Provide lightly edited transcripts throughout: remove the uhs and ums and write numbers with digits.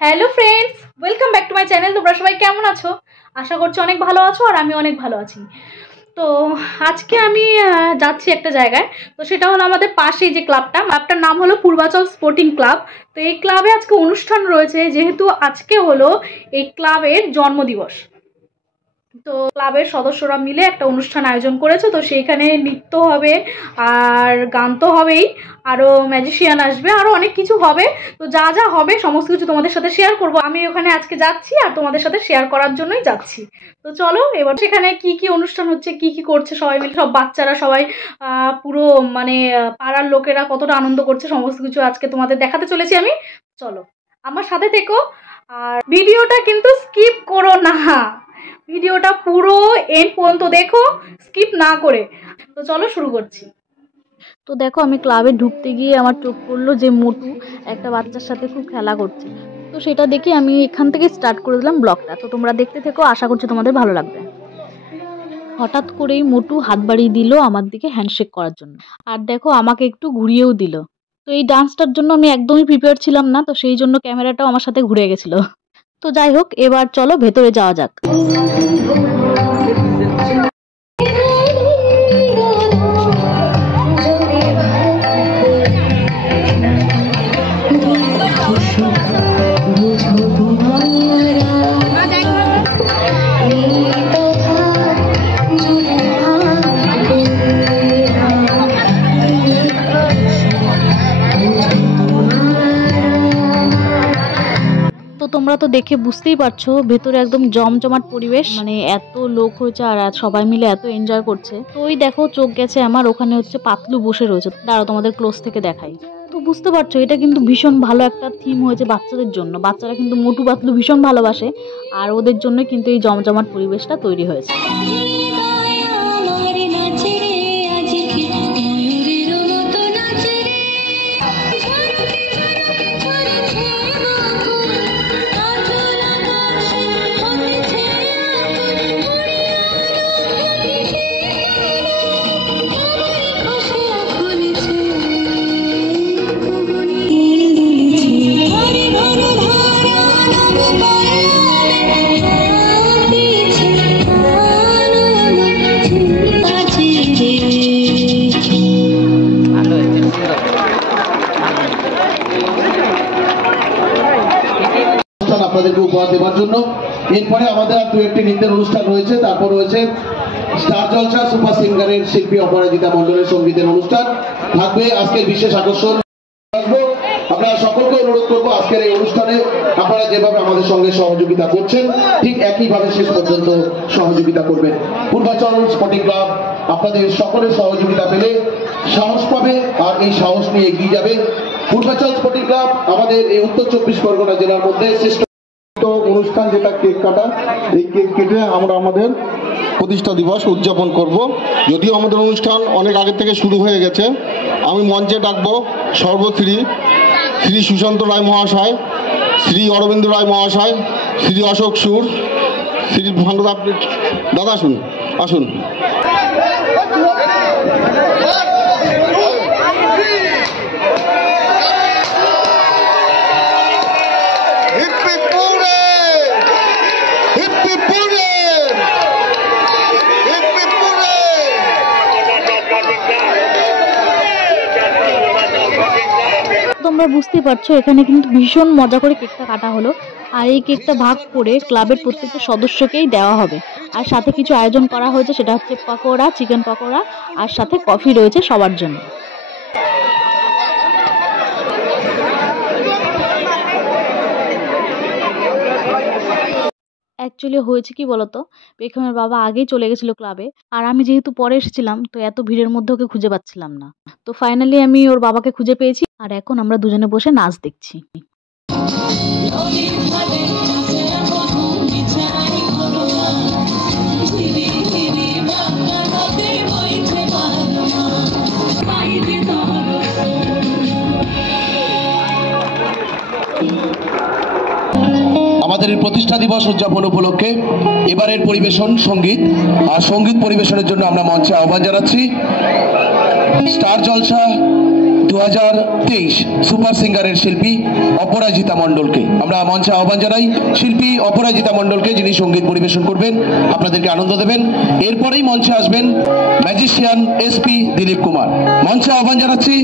Hello friends, welcome back to my channel. তোমরা সবাই কেমন আছো? আশা করছি অনেক ভালো আছো, আর আমি অনেক ভালো আছি। তো আজকে আমি যাচ্ছি একটা জায়গায়। তো সেটা হলো আমাদের পাশেই যে ক্লাবটার নাম হলো পূর্বাচল স্পোর্টিং ক্লাব। তো এই ক্লাবে আজকে অনুষ্ঠান রয়েছে, যেহেতু আজকে হলো এই ক্লাবের জন্মদিবস। তো ক্লাবের সদস্যরা মিলে একটা অনুষ্ঠান আয়োজন করেছে। তো সেইখানে নৃত্য হবে, আর গান তো হবেই, আরও ম্যাজিশিয়ান আসবে, আরও অনেক কিছু হবে। তো যা যা হবে সমস্ত কিছু তোমাদের সাথে শেয়ার করব। আমি ওখানে আজকে যাচ্ছি আর তোমাদের সাথে শেয়ার করার জন্যই যাচ্ছি। তো চলো, এবার সেখানে কি কি অনুষ্ঠান হচ্ছে, কি কি করছে সবাই মিলে, সব বাচ্চারা সবাই পুরো পাড়ার লোকেরা কতটা আনন্দ করছে, সমস্ত কিছু আজকে তোমাদের দেখাতে চলেছি আমি। চলো আমার সাথে থেকো, আর ভিডিওটা কিন্তু স্কিপ করো না, ভিডিওটা পুরো এন্ড পর্যন্ত দেখো, স্কিপ না করে। তো চলো শুরু করছি। তো দেখো, আমি ক্লাবে ঢুকতে গিয়ে আমার চোখ পড়লো যে মোটু একটা বাচ্চার সাথে খুব খেলা করছে। তো সেটা দেখে আমি এখান থেকে স্টার্ট করে দিলাম ব্লগটা। তো তোমরা দেখতে থেকো, আশা করছি তোমাদের ভালো লাগবে। হঠাৎ করেই মোটু হাত বাড়িয়ে দিল আমার দিকে হ্যান্ডশেক করার জন্য, আর দেখো আমাকে একটু ঘুরিয়েও দিল। তো এই ডান্সটার জন্য আমি একদমই প্রিপেয়ার ছিলাম না, তো সেই জন্য ক্যামেরাটাও আমার সাথে ঘুরে গেছিলো। তো যাই হোক, এবার চলো ভেতরে যাওয়া যাক। তোমরা তো দেখে বুঝতেই পারছো, ভেতরে একদম জমজমাট পরিবেশ, এত লোক হয়েছে আর সবাই মিলে এত এনজয় করছে। তো ওই দেখো, চোখ গেছে আমার, ওখানে হচ্ছে পাতলু বসে রয়েছে। দাঁড়াও তোমাদের ক্লোজ থেকে দেখাই। তো বুঝতে পারছো, এটা কিন্তু ভীষণ ভালো একটা থিম হয়েছে বাচ্চাদের জন্য। বাচ্চারা কিন্তু মোটু পাতলু ভীষণ ভালোবাসে, আর ওদের জন্য কিন্তু এই জমজমাট পরিবেশটা তৈরি হয়েছে। আপনাদেরকে উপহার দেওয়ার জন্য। এরপরে আমাদের আর দু একটি নৃত্যের অনুষ্ঠান রয়েছে, তারপর রয়েছে স্টার জলসা সুপার সিঙ্গারের শিল্পী অপরাজিতা মণ্ডলের সঙ্গীতের অনুষ্ঠান থাকবে। আজকের বিশেষ আকর্ষণ আপনারা সকলকে অনুরোধ করবো, আজকের এই অনুষ্ঠানে আপনারা যেভাবে আমাদের সঙ্গে সহযোগিতা করছেন ঠিক একইভাবে শেষ পর্যন্ত সহযোগিতা করবেন। পূর্বাচল স্পোর্টিং ক্লাব আপনাদের সকলের সহযোগিতা পেলে সাহস পাবে, আর এই সাহস নিয়ে এগিয়ে যাবে। পূর্বাচল স্পোর্টিং ক্লাব আমাদের এই উত্তর 24 পরগনা জেলার মধ্যে শ্রেষ্ঠ অনুষ্ঠান, যেটা কেক কাটা। এই কেক কেটে আমরা আমাদের প্রতিষ্ঠা দিবস উদযাপন করব। যদিও আমাদের অনুষ্ঠান অনেক আগে থেকে শুরু হয়ে গেছে। আমি মঞ্চে ডাকবো সর্বশ্রী শ্রী সুশান্ত রায় মহাশয়, শ্রী অরবিন্দ রায় মহাশয়, শ্রী অশোক সুর, শ্রী ভাঙ্গদা। দাদা আসুন, আসুন। তোমরা বুঝতেই পারছো, এখানে কিন্তু ভীষণ মজা করে কেকটা কাটা হলো, আর এই কেকটা ভাগ করে ক্লাবের প্রত্যেকটা সদস্যকেই দেওয়া হবে। আর সাথে কিছু আয়োজন করা হয়েছে, সেটা হচ্ছে পকোড়া, চিকেন পকোড়া, আর সাথে কফি রয়েছে সবার জন্য। অ্যাকচুয়ালি হয়েছে কি বলতো, পেখমের বাবা আগেই চলে গেছিলো ক্লাবে, আর আমি যেহেতু পরে এসেছিলাম, তো এত ভিড়ের মধ্যে ওকে খুঁজে পাচ্ছিলাম না। তো ফাইনালি আমি ওর বাবাকে খুঁজে পেয়েছি, আর এখন আমরা দুজনে বসে নাচ দেখছি। আমাদের এই প্রতিষ্ঠা দিবস উদযাপন উপলক্ষে এবারের পরিবেশন সঙ্গীত, আর সঙ্গীত পরিবেশনের জন্য আমরা মঞ্চে আহ্বান জানাচ্ছি স্টার জলসা 2023 সুপার সিঙ্গারের শিল্পী অপরাজিতা মণ্ডলকে আমরা মঞ্চে আহ্বান জানাই। শিল্পী অপরাজিতা মণ্ডলকে, যিনি সঙ্গীত পরিবেশন করবেন, আপনাদেরকে আনন্দ দেবেন। এরপরেই মঞ্চে আসবেন ম্যাজিশিয়ান এসপি দিলীপ কুমার। মঞ্চে আহ্বান জানাচ্ছি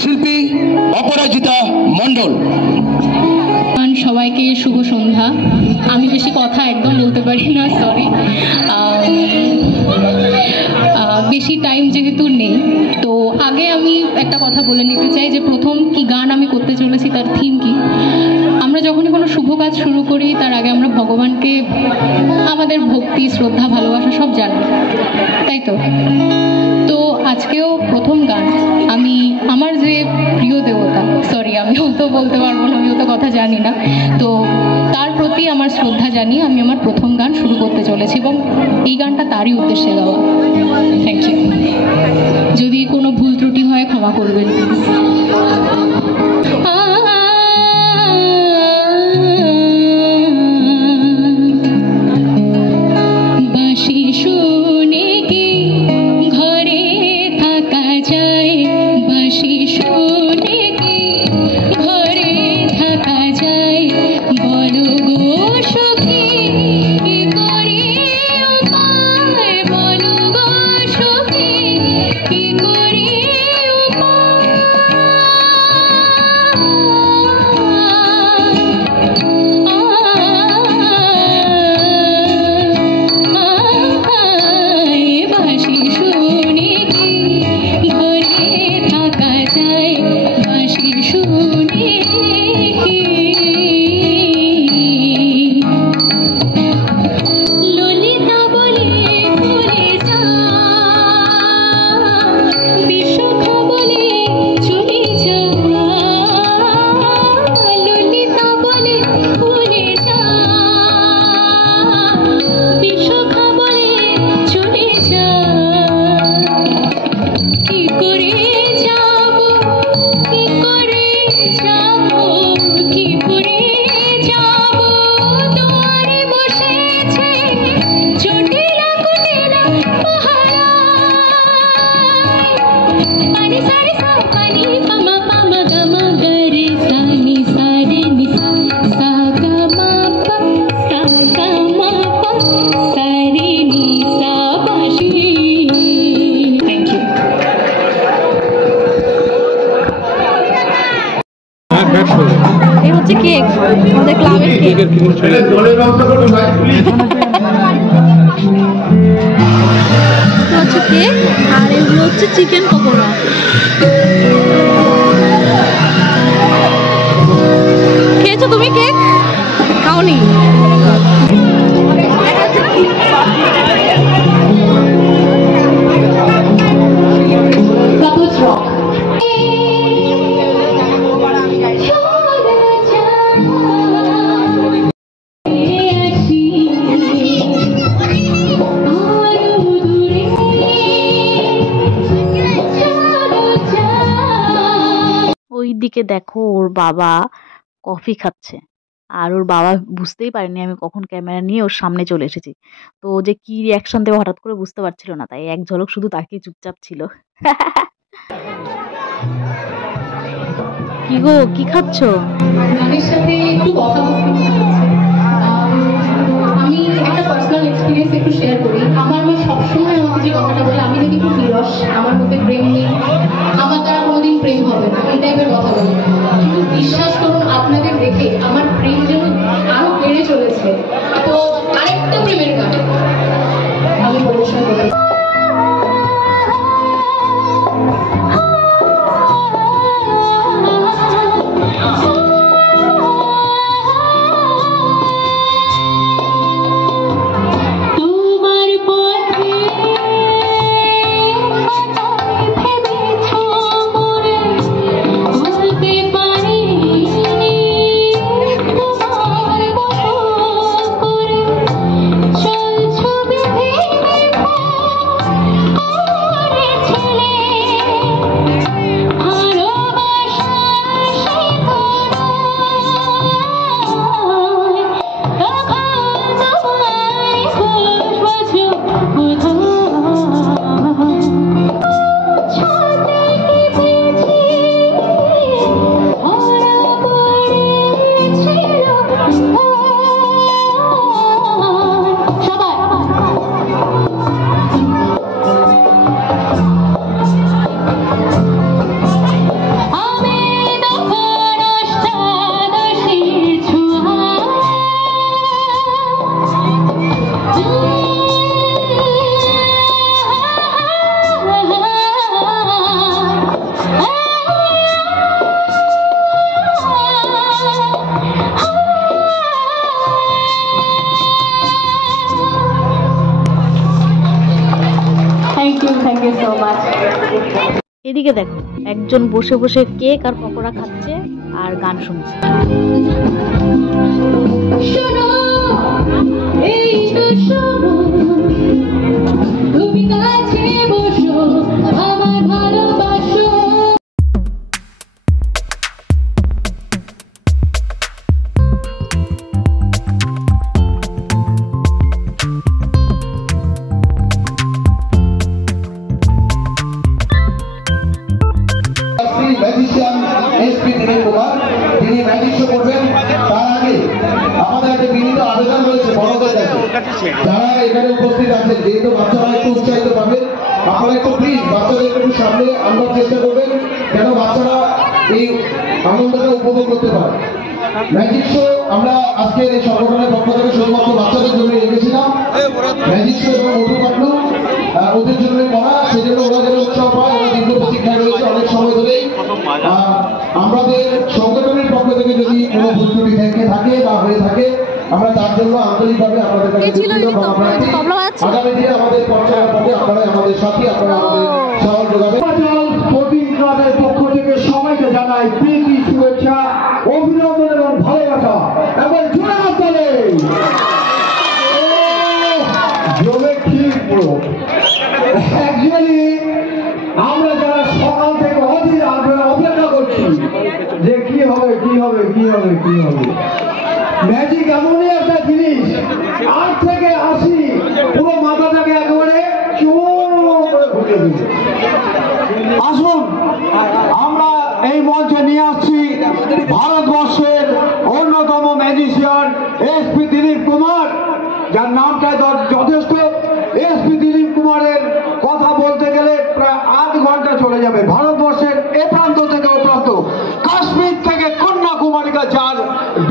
শিল্পী অপরাজিতা মণ্ডল। সবাইকে শুভ সন্ধ্যা। আমি বেশি কথা একদম বলতে পারি না, সরি। বেশি টাইম যেহেতু নেই, তো আগে আমি একটা কথা বলে নিতে চাই যে প্রথম কি গান আমি করতে চলেছি, তার থিম কি। আমরা যখনই কোনো শুভ কাজ শুরু করি তার আগে আমরা ভগবানকে আমাদের ভক্তি, শ্রদ্ধা, ভালোবাসা সব জানি, তাই তো। তো আজকেও প্রথম গান আমি আমার যে প্রিয় দেবতা, সরি আমি অত বলতে পারবো না, আমি অত কথা জানি না, তো তার প্রতি আমার শ্রদ্ধা জানিয়ে আমি আমার প্রথম গান শুরু করতে চলেছি এবং এই গানটা তারই উদ্দেশ্যে গাওয়া। Thank you. যদি কোনো ভুল ত্রুটি হয় ক্ষমা করবেন। এই হচ্ছে কেক, আমাদের ক্লাবের কেক। হচ্ছে কেক আর এগুলো হচ্ছে চিকেন পকোড়া। খেয়েছো তুমি কেক? খাওনি? ওইদিকে দেখো ওর বাবা কফি খাচ্ছে, আর ওর বাবা বুঝতেই পারেনি আমি কখন ক্যামেরা নিয়ে ওর সামনে চলে এসেছি। তো ও যে কি রিয়াকশন দেবে হঠাৎ করে বুঝতে পারছিল না, তাই এক ঝলক শুধু তাকিয়ে চুপচাপ ছিল। কি গো, কি খাচ্ছ? গানের সাথে একটু কথা বলতে আমি একটা পার্সোনাল এক্সপিরিয়েন্স একটু শেয়ার করি। আমার মা সবসময় আমাকে যে কথাটা বলে, আমি নাকি খুব নিরস, আমার মধ্যে প্রেম নেই, আমার দ্বারা কোনোদিন প্রেম হবে না, এই টাইপের কথা বলে। কিন্তু বিশ্বাস করুন, আপনাদের দেখে আমার প্রেম যেন আরো বেড়ে চলেছে। তো আরেকটা প্রেমের গান আমি পরিবেশন করি। এদিকে দেখো, একজন বসে বসে কেক আর পকোড়া খাচ্ছে আর গান শুনছে। ম্যাজিশিয়ান এসপি দিলীপ কুমার, তিনি ম্যাজিক শো করবেন। তার আগে আমাদের একটা বিনীত আবেদন রয়েছে বড়দের কাছে, যারা এখানে উপস্থিত আছেন, যেহেতু বাচ্চারা একটু উৎসাহিত পাবেন, আপনারা একটু প্লিজ বাচ্চাদের একটু সামনে আনবার চেষ্টা করবেন, কেন বাচ্চারা এই আনন্দটা উপভোগ করতে পারে। ম্যাজিক শো আমরা আজকের এই সংগঠনের পক্ষ থেকে শুধুমাত্র বাচ্চাদের জন্য রেখেছিলাম। ম্যাজিক শো এবং মধু পাটলু ওদের জন্য করা, সেজন্য ওরা যেন উৎসাহ পায়। ওরা দীর্ঘ প্রতীক্ষায় রয়েছে অনেক সময় ধরেই। আমাদের সংগঠনের পক্ষ থেকে যদি কোনো ভুল ত্রুটি থেকে থাকে বা হয়ে থাকে, আমরা তার জন্য আন্তরিকভাবে আপনাদের কাছে আগামী দিনে আমাদের পর্যায়ের পক্ষে আপনারা আমাদের সাথে আপনারা আমাদের সহজ যোগাবেন। স্পোর্টিং ক্লাবের পক্ষ থেকে সবাইকে জানাই প্রীতি, শুভেচ্ছা, অভিনন্দন এবং ভালোবাসা। এবার জোরে হাততালি। জমে ঠিক পুরো। অ্যাকচুয়ালি আমরা যারা সকাল থেকে অধীর আগ্রহে অপেক্ষা করছি যে কি হবে কি হবে কি হবে কি হবে। ম্যাজিক এমনই একটা জিনিস, 8 থেকে 80 পুরো মাথাটাকে একেবারে ঘুরিয়ে দিচ্ছে। আসুন আমরা এই মঞ্চে নিয়ে আসছি ভারতবর্ষের অন্যতম ম্যাজিশিয়ান এসপি দিলীপ কুমার, যার নামটা যথেষ্ট। এসপি দিলীপ কুমারের কথা বলতে গেলে প্রায় আধ ঘন্টা চলে যাবে। ভারতবর্ষের এ প্রান্ত থেকে ও প্রান্ত, কাশ্মীর থেকে কন্যাকুমারিকা যার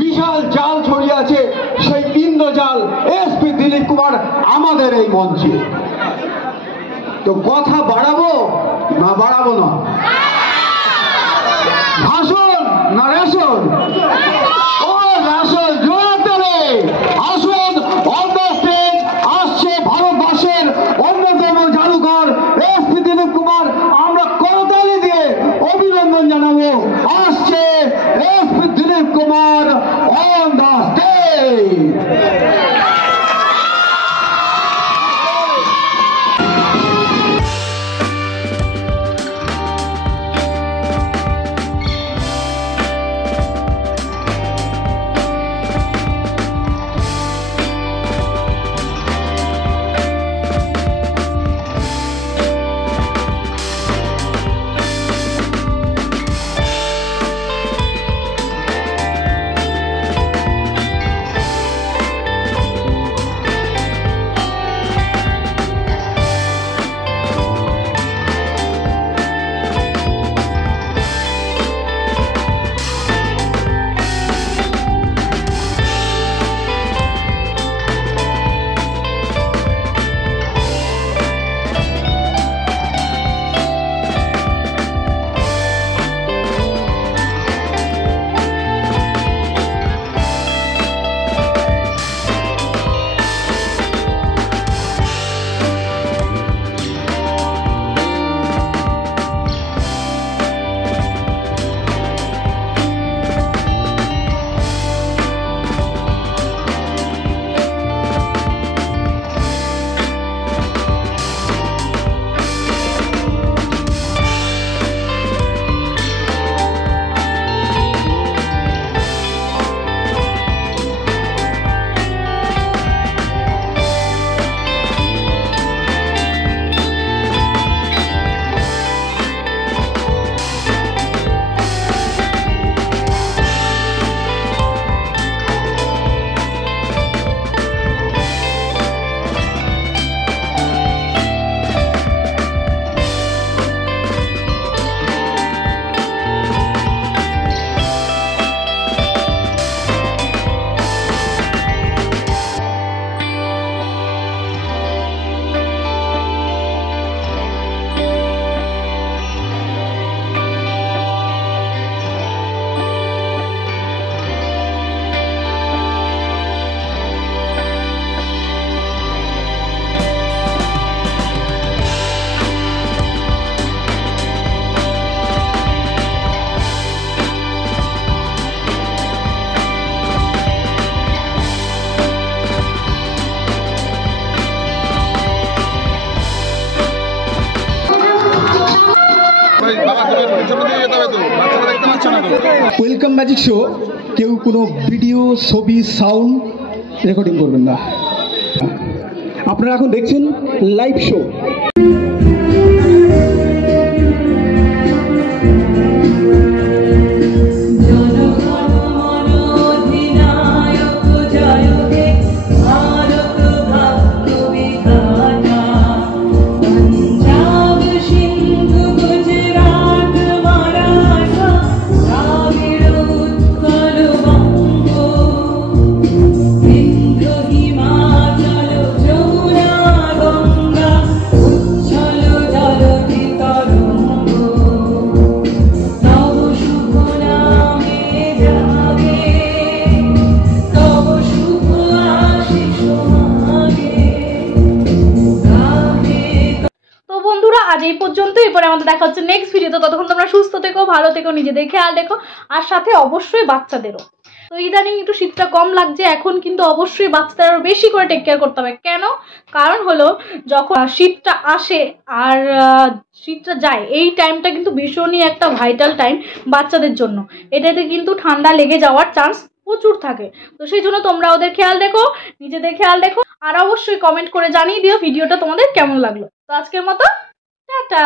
বিশাল জাল ছড়িয়ে আছে, সেই ইন্দ্রজাল এসপি দিলীপ কুমার আমাদের এই মঞ্চে। তো কথা বাড়াবো না বাড়াবো না? ভাষণ না রেশন? ও রেশন জোরে। আসুন, অন দ্য স্টেজ আসছে ভারতবর্ষের অন্যতম জাদুকর এসপি দিলীপ কুমার। আমরা করতালি দিয়ে অভিনন্দন জানাবো। আসছে SP Dilip Kumar on the stage. Welcome magic show কেউ কোনো ভিডিও ছবি সাউন্ড রেকর্ডিং করবেন না। আপনারা এখন দেখছেন লাইভ শো। আজ এই পর্যন্ত, এরপরে আমাদের দেখা হচ্ছে নেক্সট ভিডিওতে। ততক্ষণ তোমরা সুস্থ থেকো, ভালো থেকো, নিজেদের খেয়াল রেখো, আর সাথে অবশ্যই বাচ্চাদেরও। তো ইদানিং একটু শীতটা কম লাগছে, এখন কিন্তু অবশ্যই বাচ্চাদের আরো বেশি করে টেক কেয়ার করতে হবে। কেন? কারণ হলো যখন শীতটা আসে আর শীতটা যায়, এই টাইমটা কিন্তু ভীষণই একটা ভাইটাল টাইম বাচ্চাদের জন্য। এটাতে কিন্তু ঠান্ডা লেগে যাওয়ার চান্স প্রচুর থাকে। তো সেই জন্য তোমরা ওদের খেয়াল রেখো, নিজেদের খেয়াল রেখো, আর অবশ্যই কমেন্ট করে জানিয়ে দিও ভিডিওটা তোমাদের কেমন লাগলো। তো আজকের মতো টাটা।